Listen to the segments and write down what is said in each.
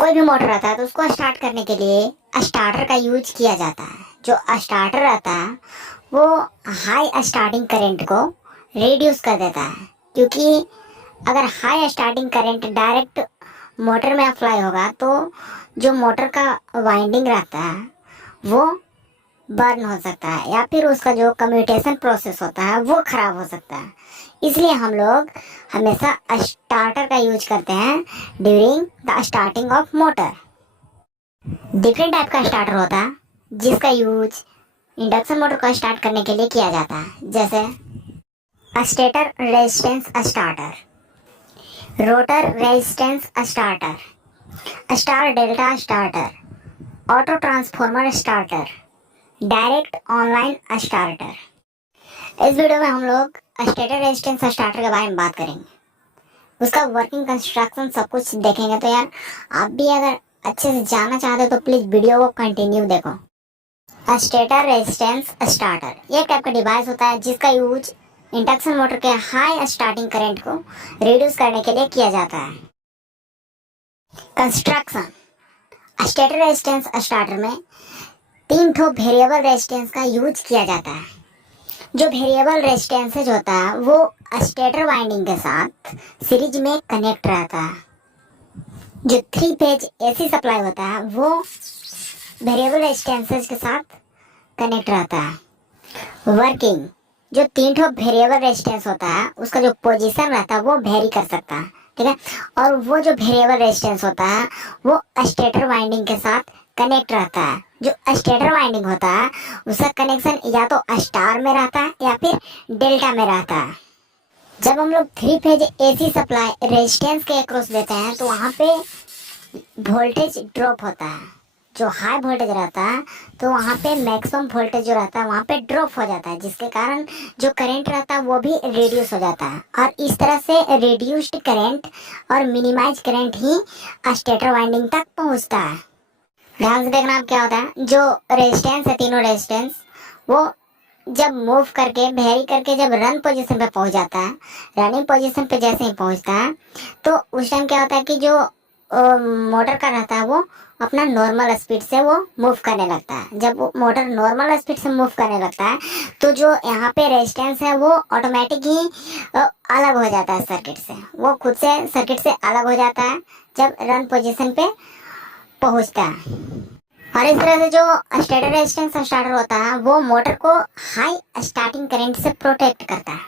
कोई भी मोटर रहता है तो उसको स्टार्ट करने के लिए स्टार्टर का यूज किया जाता है। जो स्टार्टर रहता है वो हाई स्टार्टिंग करंट को रिड्यूस कर देता है, क्योंकि अगर high starting current direct motor में अप्लाई होगा तो जो मोटर का वाइंडिंग रहता है वो बर्न हो सकता है, या फिर उसका जो कम्यूटेशन प्रोसेस होता है वो खराब हो सकता है। इसलिए हम लोग हमेशा स्टार्टर का यूज करते हैं during the starting of motor. Different type का स्टार्टर होता है जिसका यूज इंडक्शन मोटर को स्टार्ट करने के लिए किया जाता है, जैसे stator resistance starter, rotor resistance starter, star delta starter, auto transformer starter, direct online starter. इस वीडियो में हम लोग स्टेटर रेजिस्टेंस स्टार्टर के बारे में बात करेंगे, उसका वर्किंग कंस्ट्रक्शन सब कुछ देखेंगे। तो यार आप भी अगर अच्छे से जानना चाहते हो तो प्लीज वीडियो को कंटिन्यू देखो। स्टेटर रेजिस्टेंस स्टार्टर एक टाइप का डिवाइस होता है जिसका यूज इंडक्शन मोटर के हाई स्टार्टिंग करंट को रिड्यूस करने के लिए किया जाता है। कंस्ट्रक्शन, स्टेटर रेजिस्टेंस स्टार्टर में 3 ठो वेरिएबल रेजिस्टेंस का यूज किया जाता है। जो वेरिएबल रेजिस्टेंस होता है वो स्टेटर वाइंडिंग के साथ सीरीज में कनेक्ट रहता है। जो 3 फेज एसी सप्लाई होता है वो वेरिएबल रेजिस्टेंस के साथ कनेक्ट रहता है। वर्किंग, जो 3 ठो वेरिएबल रेजिस्टेंस होता है उसका जो पोजीशन रहता है वो वेरी कर सकता है, ठीक है। और वो जो वेरिएबल रेजिस्टेंस होता है वो स्टेटर वाइंडिंग के साथ कनेक्ट रहता है। जो स्टेटर वाइंडिंग होता है उसका कनेक्शन या तो स्टार में रहता है या फिर डेल्टा में रहता है। जब हम लोग 3 फेज एसी सप्लाई रेजिस्टेंस के अक्रॉस देते हैं तो वहाँ पे वोल्टेज ड्रॉप होता है। जो हाई वोल्टेज रहता है तो वहाँ पे मैक्सिमम वोल्टेज जो रहता है वहाँ पे ड्रॉप हो जाता है, जिसके कारण जो करंट रहता है वो भी रिड्यूस हो जाता है। और इस तरह से रिड्यूस्ड करंट और मिनिमाइज करंट ही स्टेटर वाइंडिंग तक पहुँचता है। ध्यान से देखना आप क्या होता है, जो रेजिस्टेंस है तीनों रेजिस्टेंस वो जब मूव करके वेरी करके जब रन पोजीशन पे पहुंच जाता है, रनिंग पोजीशन पे जैसे ही पहुंचता है तो उस टाइम क्या होता है कि जो मोटर का रहता है वो अपना नॉर्मल स्पीड से वो मूव करने लगता है। जब वो मोटर नॉर्मल स्पीड से मूव करने लगता है तो जो यहाँ पे रेजिस्टेंस है वो ऑटोमेटिक ही अलग हो जाता है सर्किट से, वो खुद से सर्किट से अलग हो जाता है जब रन पोजीशन पे पहुंचता है। और इस तरह से जो स्टेटर रेजिस्टेंस स्टार्टर होता है वो मोटर को हाई स्टार्टिंग करंट से प्रोटेक्ट करता है,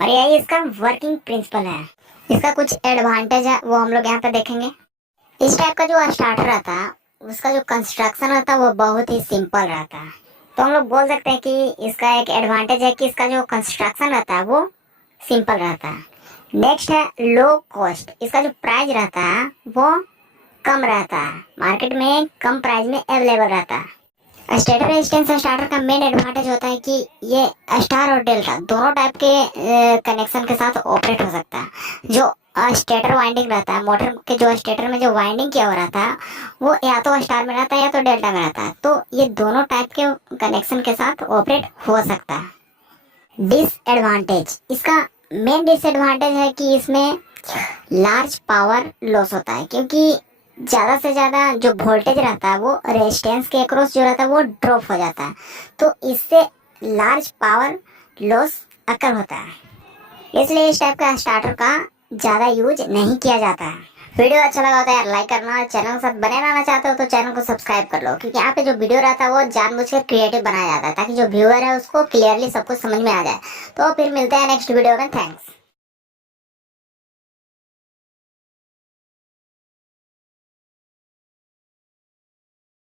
और यही इसका वर्किंग प्रिंसिपल है। इसका कुछ एडवांटेज है वो हम लोग यहाँ पे देखेंगे। इस टाइप का जो स्टार्टर रहता है उसका जो कंस्ट्रक्शन रहता है वो बहुत ही सिंपल रहता है। तो हम लोग बोल सकते हैं कि इसका एक एडवांटेज है कि इसका जो कंस्ट्रक्शन रहता है वो सिंपल रहता है। नेक्स्ट है लो कॉस्ट, इसका जो प्राइस रहता है वो कम रहता है, मार्केट में कम प्राइस में अवेलेबल रहता है। स्टेटर रेजिस्टेंस स्टार्टर का मेन एडवांटेज होता है कि ये स्टार और डेल्टा दोनों टाइप के कनेक्शन के साथ ऑपरेट हो सकता है। जो स्टेटर वाइंडिंग रहता है मोटर के, जो स्टेटर में जो वाइंडिंग किया हुआ रहता है वो या तो स्टार में रहता है या तो डेल्टा में रहता है, तो ये दोनों टाइप के कनेक्शन के साथ ऑपरेट हो सकता है। डिसएडवांटेज, इसका मेन डिसएडवांटेज है कि इसमें लार्ज पावर लॉस होता है, क्योंकि ज़्यादा से ज़्यादा जो वोल्टेज रहता है वो रेजिस्टेंस के अक्रॉस जो रहता है वो ड्रॉप हो जाता है, तो इससे लार्ज पावर लॉस अकर होता है। इसलिए इस टाइप का स्टार्टर का ज़्यादा यूज नहीं किया जाता है। वीडियो अच्छा लगा होता है यार लाइक करना, और चैनल के साथ बने रहना चाहते हो तो चैनल को सब्सक्राइब कर लो, क्योंकि यहाँ पे जो वीडियो रहता है वो जानबूझकर क्रिएटिव बनाया जाता है ताकि जो व्यूअर है उसको क्लियरली सब कुछ समझ में आ जाए। तो फिर मिलते हैं नेक्स्ट वीडियो में। थैंक्स।